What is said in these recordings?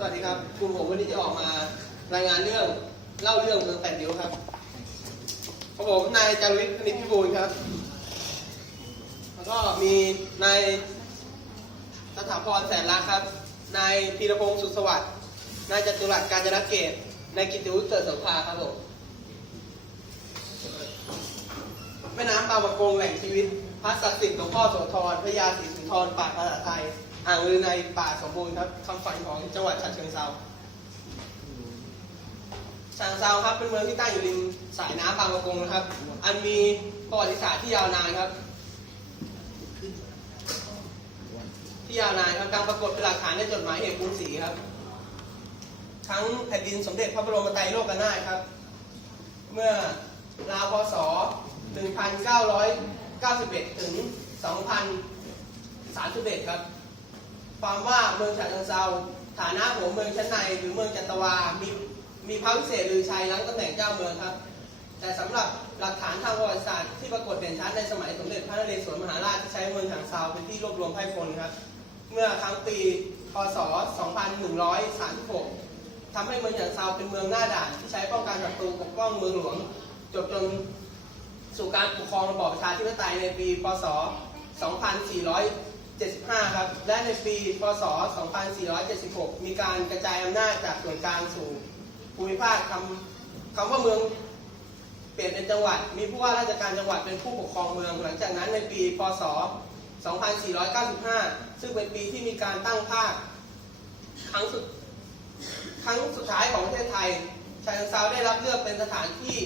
สวัสดีครับกลุ่มผมวันนี้จะออกมารายงานเรื่องเล่าเรื่องเมืองแปดริ้วครับขอผมนายจารุวิทย์คณิตพิบูลครับ แล้วก็มีนายสถาพรแสนรักครับ นายพีรพงศ์สุขสวัสดิ์นายจตุรัสการจนเกตนายกิติวุฒิเกิดสงภาครับผมแม่น้ำบางประกงแหล่งชีวิตพระศักดิ์สิทธิ์หลวงพ่อโสธรพระยาศรีสุนทรป่าภาษาไทย อ่างลือในป่าสมบูรณ์ครับคำฝันของจังหวัดฉะเชิงเทราฉะเชิงเทราครับเป็นเมืองที่ตั้งอยู่ริมสายน้ำบางประกงนะครับ อันมีประวัติศาสตร์ที่ยาวนานครับ ที่ยาวนานครับดังปรากฏเป็นหลักฐานในจดหมายเหตุกรุงศรีครับ ทั้งแผ่นดินสมเด็จพระบรมไตรโลกนาถครับ เมื่อราวพศ 1991 ถึง 2031 ครับ ความว่าเมืองฉะเชิงเทราฐานะหัวเมืองชั้นในหรือเมืองจัตวา มีมีพระวิเศษลือชัยรั้งตำแหน่งเจ้าเมืองครับ แต่สำหรับหลักฐานทางประวัติศาสตร์ที่ปรากฏเด่นชัดในสมัยสมเด็จพระนเรศวรมหาราชที่ใช้เมืองฉะเชิงเทราเป็นที่รวบรวมไพร่พลครับ เมื่อครั้งปีพศ 2136ทำให้เมืองฉะเชิงเทราเป็นเมืองหน้าด่านที่ใช้ป้องกันศัตรูปกป้องเมืองหลวงจบจนสู่การปกครองระบอบประชาธิปไตยในปี พศ 2400 2475 ครับ และในปี พศ 2476 มีการกระจายอำนาจจากส่วนกลางสู่ภูมิภาคคำคำว่าเมืองเปลี่ยนเป็นจังหวัด มีผู้ว่าราชการจังหวัดเป็นผู้ปกครองเมือง หลังจากนั้นในปี พศ 2495 ซึ่งเป็นปีที่มีการตั้งภาคครั้งสุดครั้งสุดท้ายของประเทศไทยชาเชิงเซาได้รับเลือกเป็นสถานที่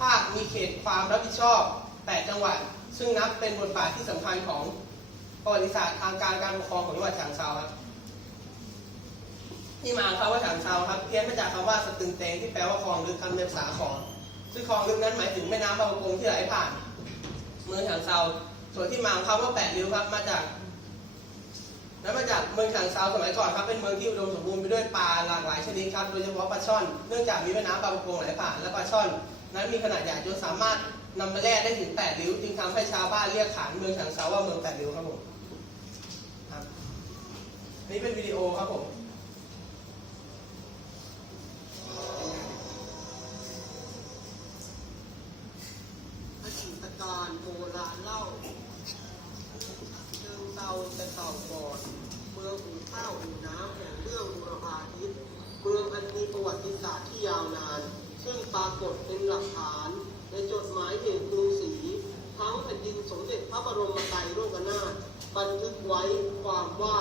ภาคมีเขตความรับผิดชอบ 8 จังหวัด ซึ่งนับเป็นบทบาทที่สำคัญของ ประวัติศาสตร์ทางการการปกครองของจังหวัดฉะเชิงเซาครับ ที่มาของคำว่าฉะเชิงเซาครับเพี้ยนมาจากคำว่าสตึงเตงที่แปลว่าคลองลึกคำเป็นภาษาของซึ่งคลองลึกนั้นหมายถึงแม่น้ำบางประกงที่ไหลผ่าน เมืองฉะเชิงเซาส่วนที่มาของคำว่าแปดริ้วครับมาจากแล้วมาจากเมืองฉางเซาสมัยก่อนครับเป็นเมืองที่อุดมสมบูรณ์ไปด้วยปลาหลากหลายชนิดครับโดยเฉพาะปลาช่อน เนื่องจากมีแม่น้ำบางประกงไหลผ่านและปลาช่อนนั้นมีขนาดใหญ่จนสามารถนำมาแล่ได้ถึง8ริ้ว จึงทำให้ชาวบ้านเรียกขานเมืองฉางเซาว่าเมืองแปดริ้วครับผม นี่เป็นวิดีโอครับผมอดีตการโบราณเล่าเชิงเตาแต่เก่าก่อนเมืองอู่ข้าวอู่น้ำแห่งเรื่องบุรพาทิตย์เมืองอันมีประวัติศาสตร์ที่ยาวนาน ซึ่งปรากฏเป็นหลักฐานในจดหมายเหตุกรุงศรีทั้งแผ่นดินสมเด็จพระบรมไตรโลกนาถบันทึกไว้ความว่า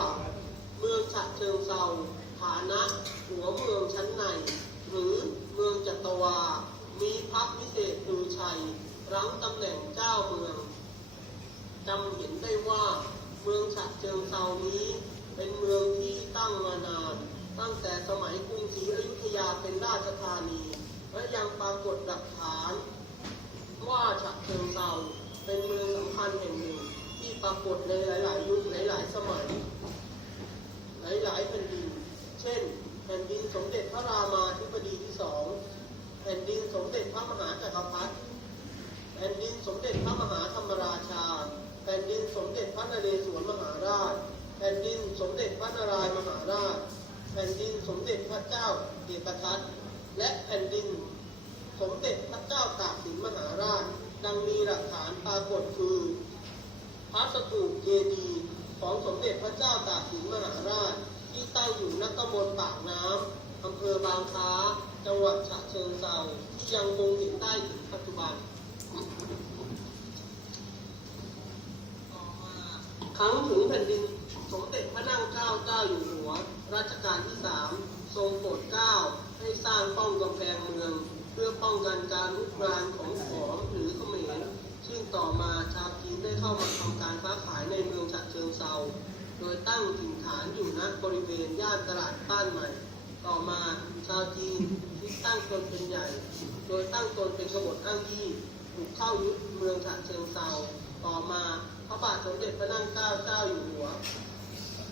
เมืองฉะเชิงเซาฐานะหัวเมืองชั้นใน หรือเมืองจัตวา มีพระวิเศษลือชัย รั้งตำแหน่งเจ้าเมืองจำเห็นได้ว่าเมืองฉะเชิงเซานี้ เป็นเมืองที่ตั้งมานาน ตั้งแต่สมัยกรุงศรีอยุธยาเป็นราชธานี และยังปรากฏหลักฐาน ว่าฉะเชิงเซาเป็นเมืองสำคัญแห่งหนึ่งที่ปรากฏในหลาย ๆ ยุคหลาย ๆ สมัย หลายๆแผ่นดิน เช่น แผ่นดินสมเด็จพระรามาธิบดีที่สอง แผ่นดินสมเด็จพระมหาจักรพรรดิแผ่นดินสมเด็จพระมหาธรรมราชา แผ่นดินสมเด็จพระนเรศวรมหาราช แผ่นดินสมเด็จพระนารายมหาราช แผ่นดินสมเด็จพระเจ้าเอกทัตและแผ่นดินสมเด็จพระเจ้าตากสินมหาราช ดังมีหลักฐานปรากฏคือพระสถูปเจดีย์ ของสมเด็จพระเจ้าตากสินมหาราช ที่ตั้งอยู่ณตำบลปากน้ำอำเภอบางค้า จังหวัดฉะเชิงเทราที่ยังคงเห็นได้ถึงปัจจุบัน ครั้งถึงแผ่นดินสมเด็จพระนั่งเกล้าเจ้าอยู่หัว รัชกาลที่สามทรงโปรดเกล้าให้สร้างป้องกำแพงเมือง เพื่อป้องกันการลุกรานของขอมหรือเขมร ซึ่งต่อมาชาวจีนได้เข้ามาทำการค้าขายในเมืองฉะเชิงเซาโดยตั้งถิ่นฐานอยู่ณบริเวณย่านตลาดบ้านใหม่ ต่อมาชาวจีนที่ตั้งตนเป็นใหญ่ โดยตั้งตนเป็นกบฏอ้างยี่บุกเข้ายึดเมืองฉะเชิงเซาต่อมาพระบาทสมเด็จพระนั่งเกล้าเจ้าอยู่หัว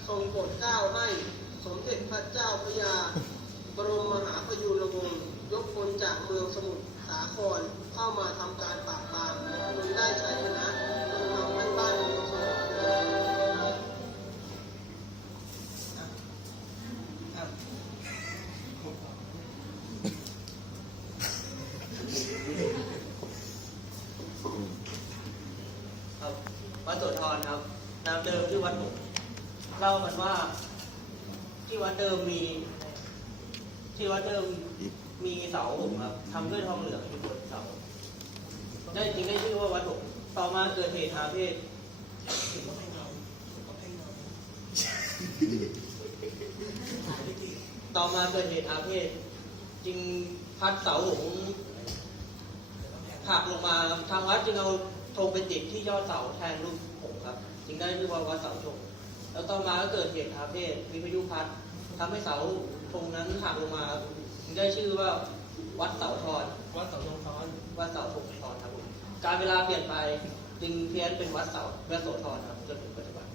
ทรงโปรดเกล้าให้สมเด็จพระเจ้าพระยา บรมมหาพยุรวงศ์ยกพลจากเมืองสมุทร สาครเข้ามาทำการปราบปรามได้ชัยชนะ เสาหงส์ครับทำด้วยทองเหลืองอยู่บนเสา ได้จริงได้ชื่อว่าวัดหงส์ต่อมาเกิดเหตุหาเพศต่อมาเกิดเหตุอาเพศจึงพัดเสาหงส์หักลงมาทางวัดจึงเอาธงไปติดที่ยอดเสาแทนรูปหงส์ครับ จึงได้ชื่อว่าวัดเสาธงแล้วต่อมาก็เกิดเหตุอาเพศมีพายุพัดทำให้เสาธงนั้นหักลงมา จึงได้ชื่อว่า วัดเสาทอนวัดเสาธงซ้อนวัดเสาธงทอนครับผมการเวลาเปลี่ยนไปจึงเพี้ยนเป็นวัดเสาวัดโสธรครับจนถึงปัจจุบัน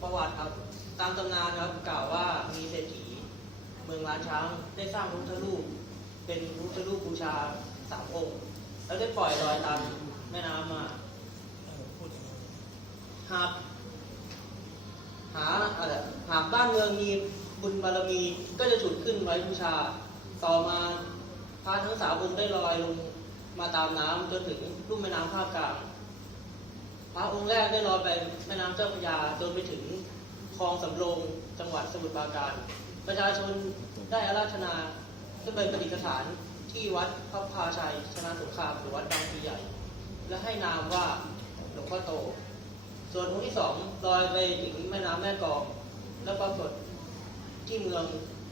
ประวัติครับตามตำนานครับกล่าวว่ามีเศรษฐีเมืองล้านช้างได้สร้างพระพุทธรูป เป็นพระพุทธรูปบูชาสามองค์ แล้วได้ปล่อยลอยตามแม่น้ำมาหากหาอะไรหากบ้านเมืองมี บุญบารมีก็จะฉุดขึ้นไว้บูชา ต่อมาพระทั้งสามองค์ได้ลอยลงมาตามน้ำจนถึงลุ่มแม่น้ำภาคกลางพระองค์แรกได้ลอยไปแม่น้ำเจ้าพระยาจนไปถึงคลองสำโรงจังหวัดสมุทรปราการ ประชาชนได้อาราธนาขึ้นไปประดิษฐานที่วัดพระพาชัยชนะสงครามหรือวัดบางพีใหญ่ และให้นามว่าหลวงพ่อโต ส่วนองค์ที่สองลอยไปถึงแม่น้ำแม่กอง และปรากฏ ที่เมือง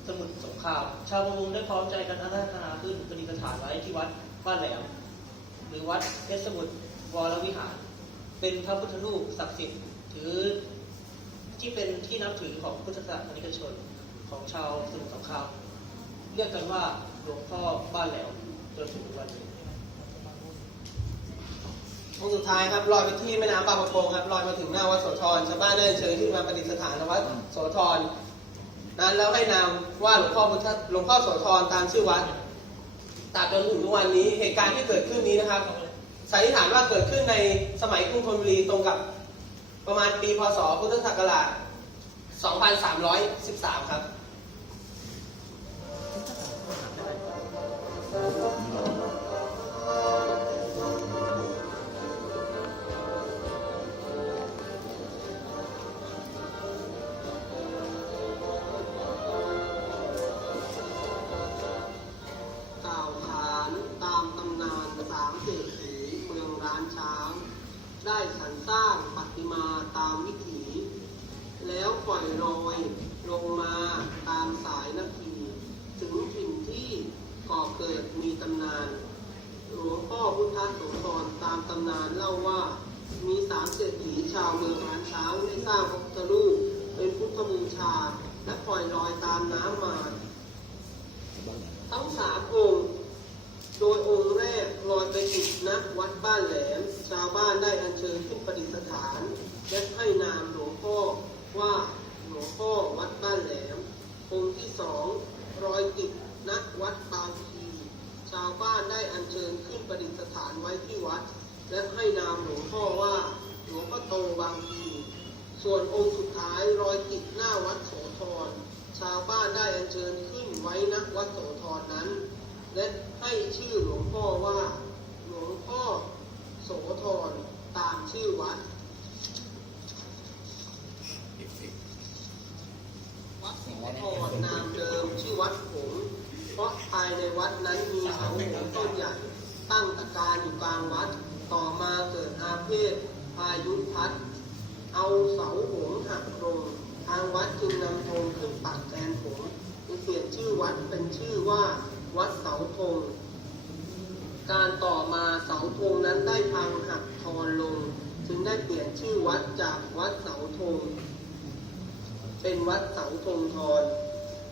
สมุทรสงคราม ชาวประมงได้พร้อมใจกันอาราธนาขึ้นประดิษฐานไว้ที่วัดบ้านแหลมหรือวัดเพชรสมุทรวรวิหาร เป็นพระพุทธรูปศักดิ์สิทธิ์ถือที่เป็นที่นับถือของพุทธศาสนิกชนของชาวสมุทรสงครามเรียกกันว่าหลวงพ่อบ้านแหลวจนถึงวันนี้องค์สุดท้ายครับลอยไปที่แม่น้ำบางประกงครับลอยมาถึงหน้าวัดโสธรชาวบ้านได้เชิญขึ้นมาประดิษฐานวัดโสธร นั้นแล้วให้นามว่าหลวงพ่อพุทธหลวงพ่อโสธรตามชื่อวัดตราบจนถึงทุกวันนี้เหตุการณ์ที่เกิดขึ้นนี้นะครับสันนิษฐานว่าเกิดขึ้นในสมัยกรุงธนบุรีตรงกับประมาณปีพศพุทธศักราช 2313 ครับ หลวงพ่อวัดบ้านแหลมองค์ที่สองลอยติดณวัดบางีชาวบ้านได้อัญเชิญขึ้นประดิษฐานไว้ที่วัด และให้นามหลวงพ่อว่าหลวงพ่อโตบางพีส่วนองค์สุดท้ายลอยติดหน้าวัดโสธรชาวบ้านได้อัญเชิญขึ้นไว้ณวัดโสธรนั้น และให้ชื่อหลวงพ่อว่า หลวงพ่อโสธรตามชื่อวัด วัดนามเดิมชื่อวัดหงเพราะภายในวัดนั้นมีเสาหงต้นใหญ่ตั้งตะการอยู่กลางวัด ต่อมาเกิดอาเพศพายุพัด เอาเสาหงหักลงทางวัดจึงนำธงขึ้นปักแทนหงส์จึงเปลี่ยนชื่อวัดเป็นชื่อว่าวัดเสาธงการต่อมาเสาธงนั้นได้พังหักทอนลง จึงได้เปลี่ยนชื่อวัดจากวัดเสาธง เป็นวัดเสาธงทร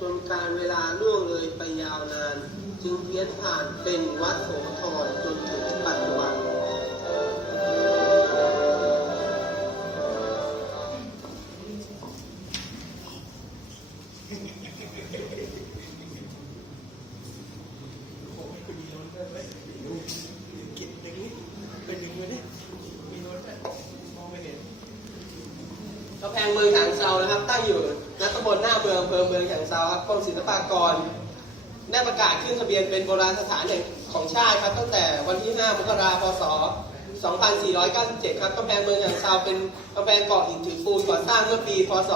จนการเวลาล่วงเลยไปยาวนาน จึงเพี้ยนผ่านเป็นวัดโสธรจนถึงปัจจุบัน ขึ้นทะเบียนเป็นโบราณสถานแห่งของชาติครับ ตั้งแต่วันที่ 5 มกราคม พศ 2497 ครับกำแพงเมืองฉะเชิงเทราเป็นกำแพงก่ออิฐถือปูนก่อสร้างเมื่อปี พศ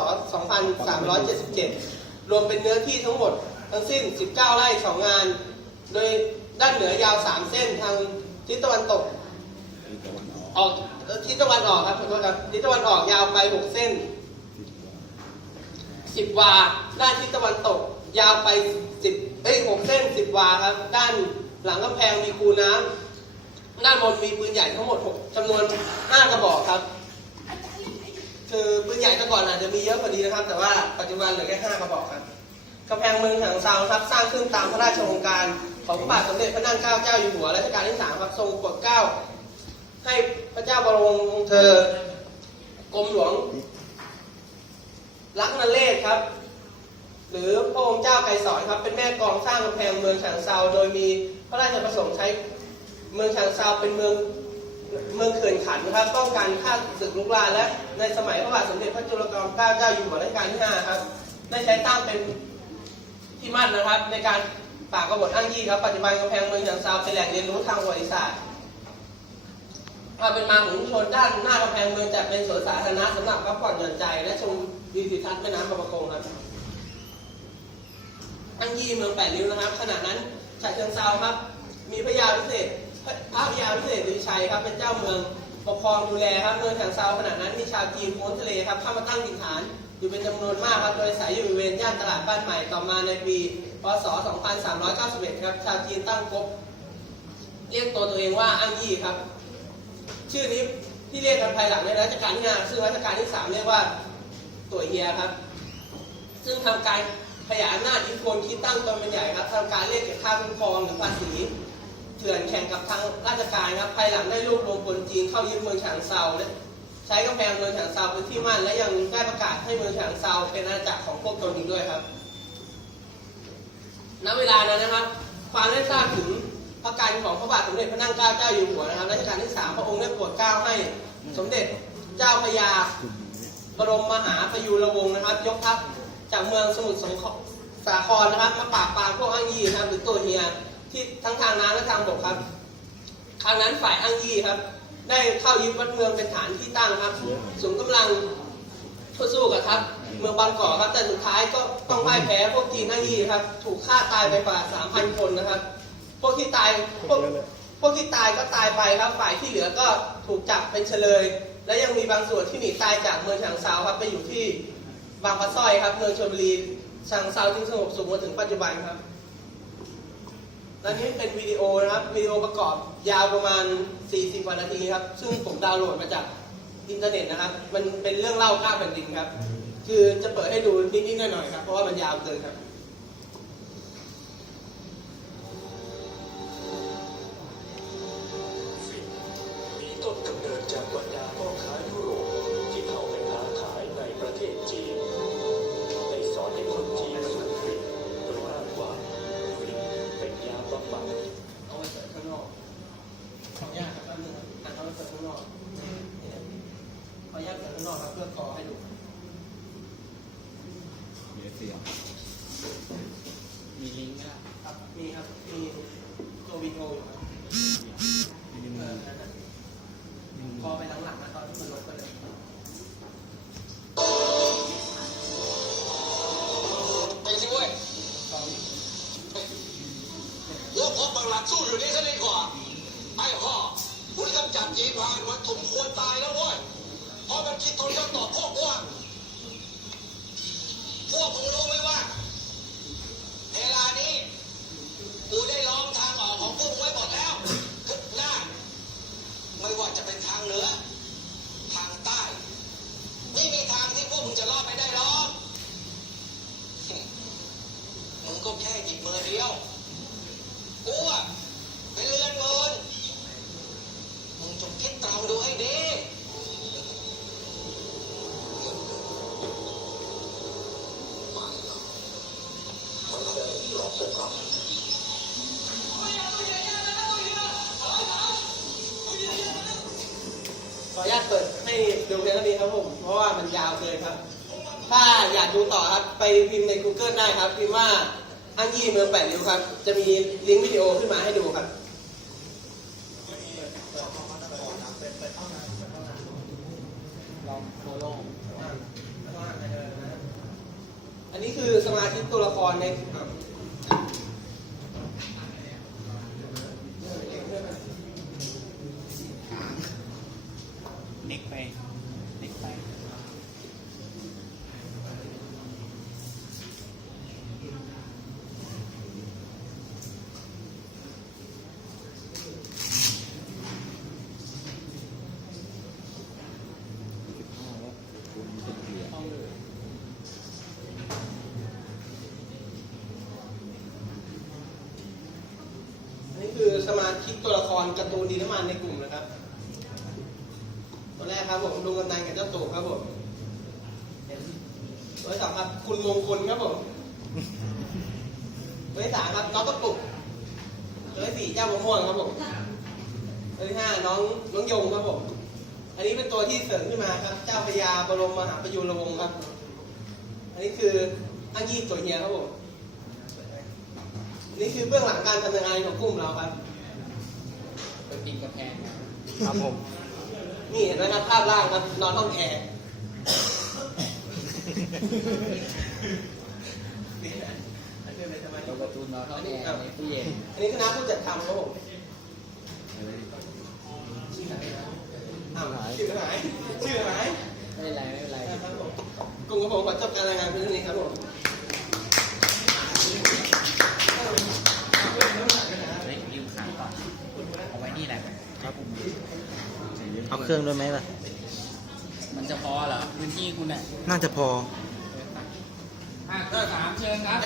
2377 รวมเป็นเนื้อที่ทั้งหมดทั้งสิ้น 19 ไร่2งาน โดยด้านเหนือยาว 3 เส้นทางทิศตะวันตกออกทิศตะวันออกครับขอโทษครับทิศตะวันออกยาวไป 6 เส้น 10 วา ด้านทิศตะวันตกยาวไป 10เอ้ย6เส้น10วาครับ ด้านหลังกำแพงมีคูน้ำด้านบนมีปืนใหญ่ทั้งหมด6จำนวน5กระบอกครับ คือปืนใหญ่แต่ก่อนอาจจะมีเยอะกว่านี้นะครับ แต่ว่าปัจจุบันเหลือแค่5กระบอกครับกำแพงเมืองฉะเชิงเทราครับ สร้างขึ้นตามพระราชโองการของพระบาทสมเด็จพระนั่งเกล้าเจ้าอยู่หัวรัชกาลที่3ครับทรงโปรดเกล้าให้พระเจ้าบรมวงศ์เธอกรมหลวงลักนเรศครับ หรือพระองค์เจ้าไกรสอนครับ เป็นแม่กองสร้างกำแพงเมืองฉะเชิงเซาโดยมีพระราชประสงค์ใช้เมืองฉะเชิงเซาเป็นเมืองเมืองเขื่อนขันนะครับป้องกันข้าศึกลุกรานและในสมัยพระบาทสมเด็จพระจุลจอมเกล้าเจ้าอยู่หัวรัชกาลที่5ครับได้ใช้ตั้งเป็นที่มั่นนะครับ ในการปราบกบฏอ้างยี่ครับปัจจุบันกำแพงเมืองฉะเชิงเซาเป็นแหล่งเรียนรู้ทางประวัติศาสตร์ความเป็นมาของชุมชนด้านหน้ากำแพงเมืองจัดเป็นสวนสาธารณะสำหรับพักผ่อนหย่อนใจ และชมวิวทิวทัศน์แม่น้ำบางประกงครับ อังยี่เมืองแปดริ้วนะครับ ขณะนั้นฉะเชิงเซาครับ มีพระยาพิเศษพระพยาพิเศษดุชัยครับ เป็นเจ้าเมืองปกครองดูแลครับเมืองฉะเชิงเซาขณะนั้นมีชาวจีนโพ้นทะเลครับเข้ามาตั้งถิ่นฐานอยู่เป็นจำนวนมากครับ โดยอาศัยอยู่บริเวณย่านตลาดบ้านใหม่ต่อมาในปีพศ 2391 ครับชาวจีนตั้งกบเรียกตัวตัวเองว่าอังยี่ครับ ชื่อนี้ที่เรียกกันภายหลังในรัชกาลที่ห้าซึ่งรัชกาลที่สามเรียกว่าตัวเฮียครับ ซึ่งทำการ ขยายอำนาจอิทธิพลคิดตั้งตนเป็นใหญ่ครับทำการเรียกเก็บค่าคุ้มครองหรือภาษีเถื่อนแข่งกับทางราชการครับภายหลังได้รวบรวมคนจีนเข้ายึดเมืองฉางเซาและใช้กำแพงเมืองฉางเซาเป็นที่มั่นและยังได้ประกาศให้เมืองฉางเซาเป็นอาณาจักรของพวกตนอีกด้วยครับ ณ เวลานั้นนะครับ ความได้ทราบถึงพระการของพระบาทสมเด็จพระนั่งเกล้าเจ้าอยู่หัวนะครับรัชกาลที่สามพระองค์ได้โปรดเกล้าให้สมเด็จเจ้าพระยาบรมมหาประยุรวงศ์นะครับ ยกทัพ จากเมืองสมุทรสงครามสาครนะครับมาปราบปรามพวกอ้างยี่นะครับหรือตัวเฮียที่ทั้งทางน้ำและทางบกครับ ครั้งนั้นฝ่ายอ้างยี่ครับ ได้เข้ายึดวัดเมืองเป็นฐานที่ตั้งครับสูงกำลังต่อสู้กับครับเมืองบางกอกครับ แต่สุดท้ายก็ต้องพ่ายแพ้พวกจีนอ้างยี่ครับ ถูกฆ่าตายไปกว่า3,000คนนะครับ พวกที่ตายพวกพวกที่ตายก็ตายไปครับ ฝ่ายที่เหลือก็ถูกจับเป็นเฉลย และยังมีบางส่วนที่หนีตายจากเมืองฉางเซาครับไปอยู่ที่ บางปะสร้อยครับเมืองชลบุรีฉางเซาจึงสงบสุขมาถึงปัจจุบันครับ และนี่เป็นวิดีโอนะครับวิดีโอประกอบยาวประมาณ 40กว่านาทีครับ ซึ่งผมดาวน์โหลดมาจากอินเทอร์เน็ตนะครับ มันเป็นเรื่องเล่าข้ามแผ่นดินครับ คือจะเปิดให้ดูนิดๆหน่อยๆครับ เพราะว่ามันยาวเกินครับมีต้นกำเนิดจากบรรดา ขออนุญาตเปิดให้ดูเพียงเท่านี้ครับผม เพราะว่ามันยาวเกินครับ ถ้าอยากดูต่อครับ ไปพิมพ์ใน Google ได้ครับ พิมพ์ว่าอังยี่เมืองแปดริ้วครับ จะมีลิงก์วิดีโอขึ้นมาให้ดูครับ โลโล่ อันนี้คือสมาชิกตัวละครใน เน็กไป เน็กไปอันนี้คือสมาชิกตัวละครการ์ตูนดีน้ำมันในกลุ่มนะครับ ตัวแรกครับผมลุงกำนันกับเจ้าตู่ครับผม ตัวที่สองครับคุณมงคลครับผมตัวที่สามครับน้องตะปุกตัวที่สี่เจ้ามะม่วงครับผมตัวที่ห้าน้องน้องยงครับผมอันนี้เป็นตัวที่เสริมขึ้นมาครับ เจ้าพระยาบรมมหาประยุรวงศ์ครับ อันนี้คืออังยี่ตัวเฮียครับผมนี่คือเบื้องหลังการดำเนินงานของกลุ่มเราครับเป็นปิงกระแพงครับผม นี่เห็นไหมครับภาพล่างครับนอนห้องแอร์นี่นะอันนี้ เป็นสมาชิตัวกการ์ตูนนอนห้องแอร์ในตู้เย็นอันนี้คณะผู้จัดทำครับผมอ้าวชื่อหายชื่อหายไม่เป็นไรไม่เป็นไรครับผมกลุ่มของผมขอจบการรายงานเพียงเท่านี้ครับผมเฮ้ยลืมขาก่อนเอาไว้นี่แหละครับผมเอาเครื่องด้วยไหมล่ะมันจะ พอเหรอพื้นที่คุณอะน่าจะพอห้าก็สามเชิญครับ